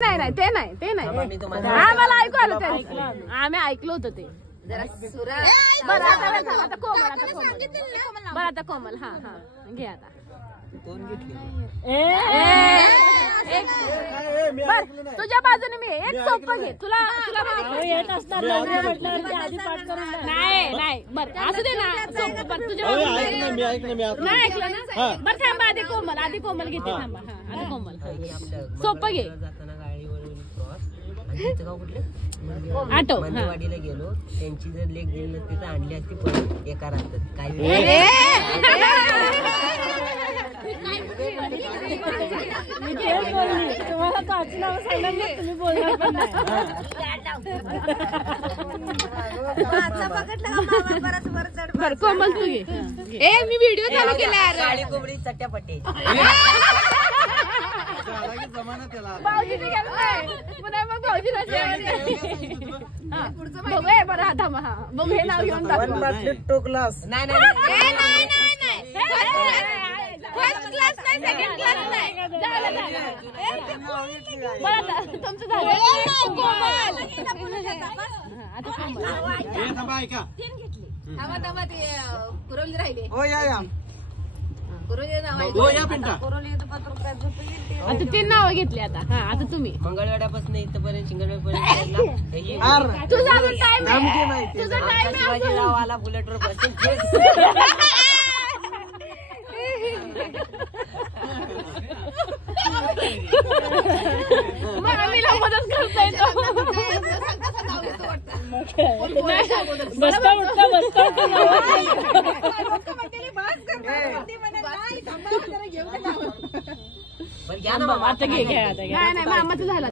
नाही ते नाही आम्हाला ऐकू आलं ते आम्ही ऐकलं होतं ते बरं आता कोमल हा घे आता तुझ्या बाजूने मी एक सोपं घे तुला येत असणार नाही बरं असू दे ना सोपं बरं तुझ्या नाही ऐकलं ना बरं थांबा आधी कोमल घेते थांबा हा आधी कोमल सोपं घे आटो वाडीला गेलो त्यांची जर लेख दिली तिथं आणली असती परत एका राहतात काय कोमल तू घे मी व्हिडिओ चालू केला काळी कोंबडी चट्ट्यापट्टी बरं आता बघू हे नाव घेऊन टोकलास नाही तुमचं पुरवली राहिले आता 3 नावं घेतली आता हा आता तुम्ही मंगळवेड्यापासून इथपर्यंत शिंगणवेपर्यंत तुझा अजून टाइम आहे तुझा टाइम शिवाजीराववाला बुलेटवर बसून आम्हीला मदत करता येतो आता घे नाही मामाचं झालं